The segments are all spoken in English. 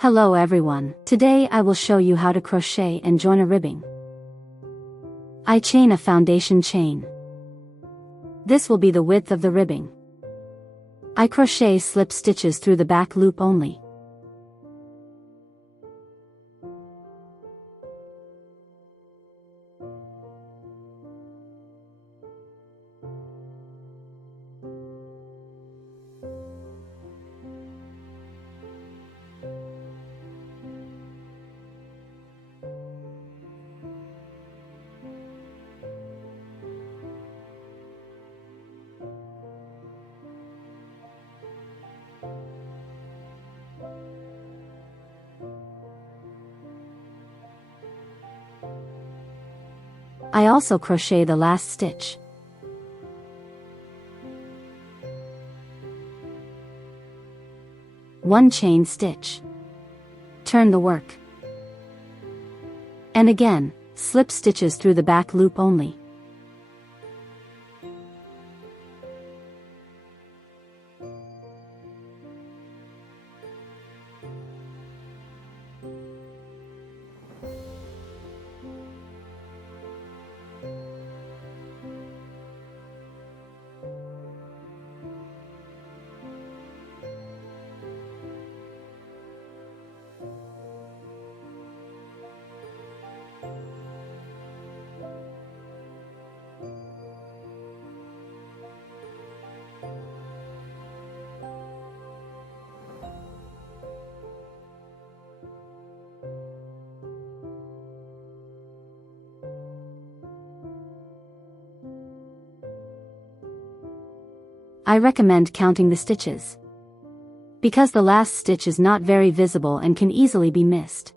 Hello everyone, today I will show you how to crochet and join a ribbing. I chain a foundation chain. This will be the width of the ribbing. I crochet slip stitches through the back loop only. I also crochet the last stitch. One chain stitch. Turn the work. And again, slip stitches through the back loop only. I recommend counting the stitches, because the last stitch is not very visible and can easily be missed.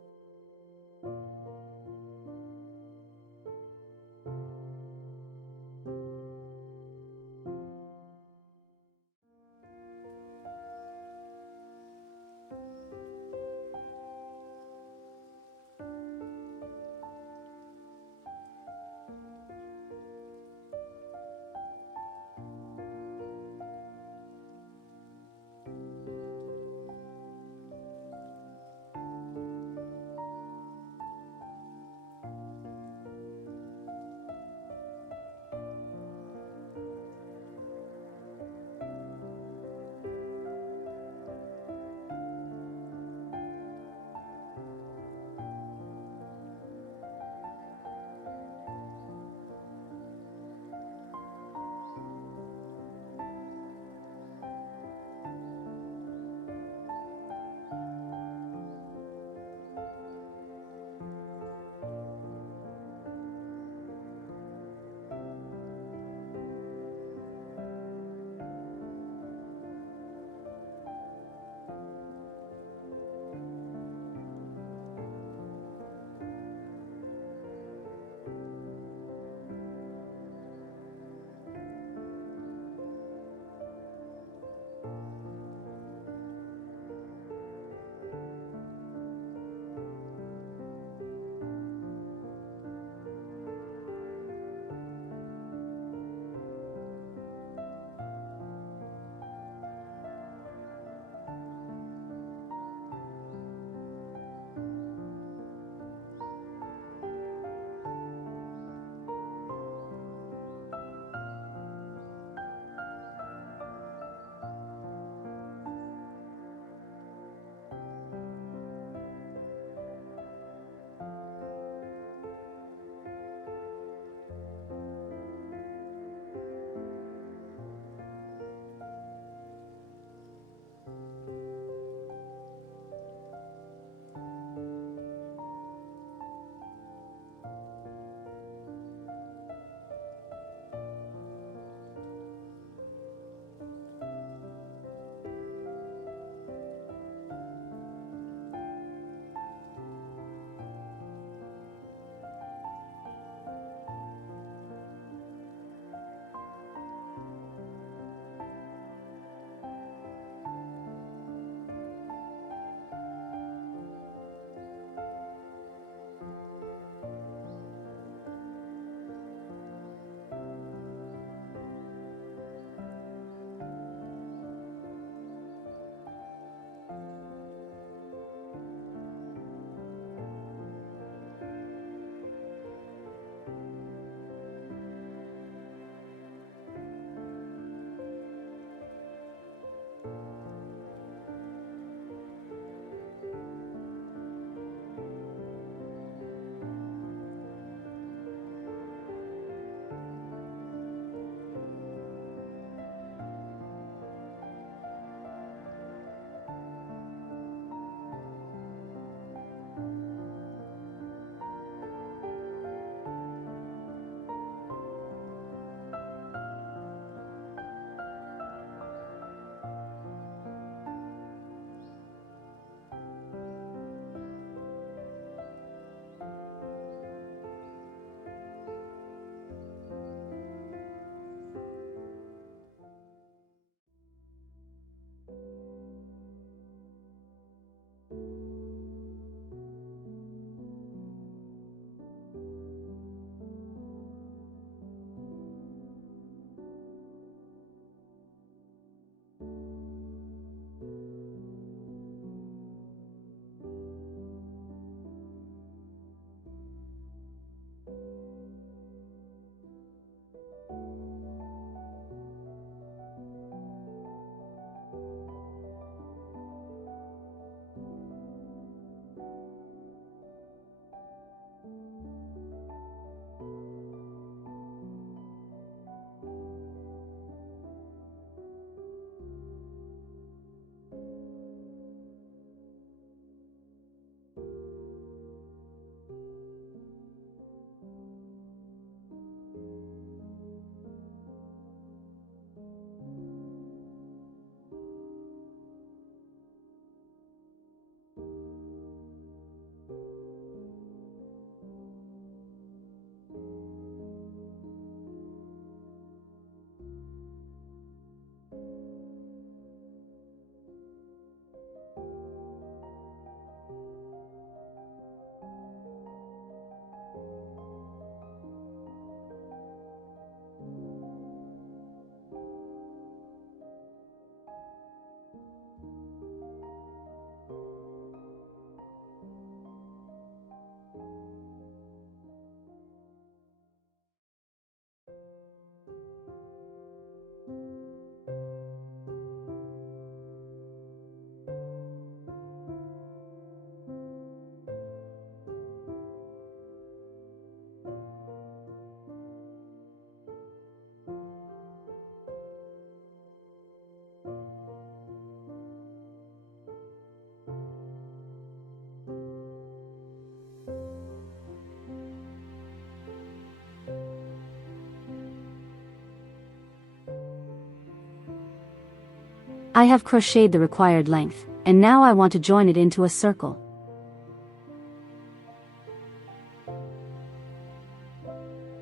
I have crocheted the required length, and now I want to join it into a circle.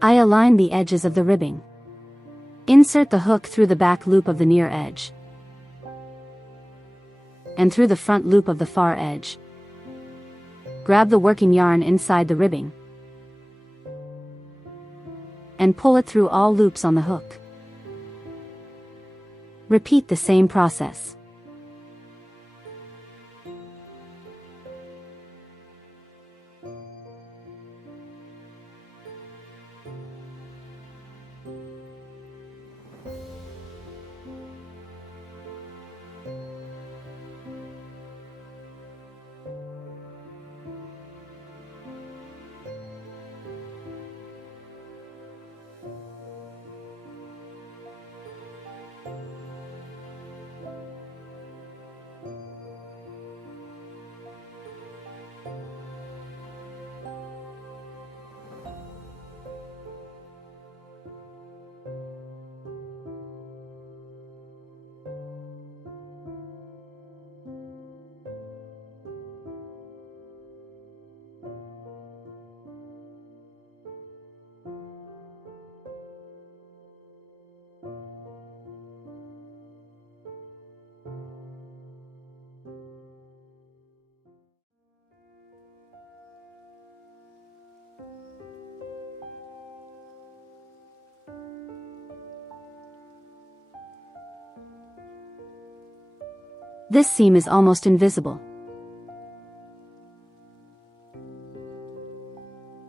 I align the edges of the ribbing. Insert the hook through the back loop of the near edge, and through the front loop of the far edge. Grab the working yarn inside the ribbing, and pull it through all loops on the hook. Repeat the same process. This seam is almost invisible.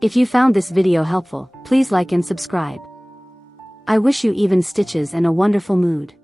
If you found this video helpful, please like and subscribe. I wish you even stitches and a wonderful mood.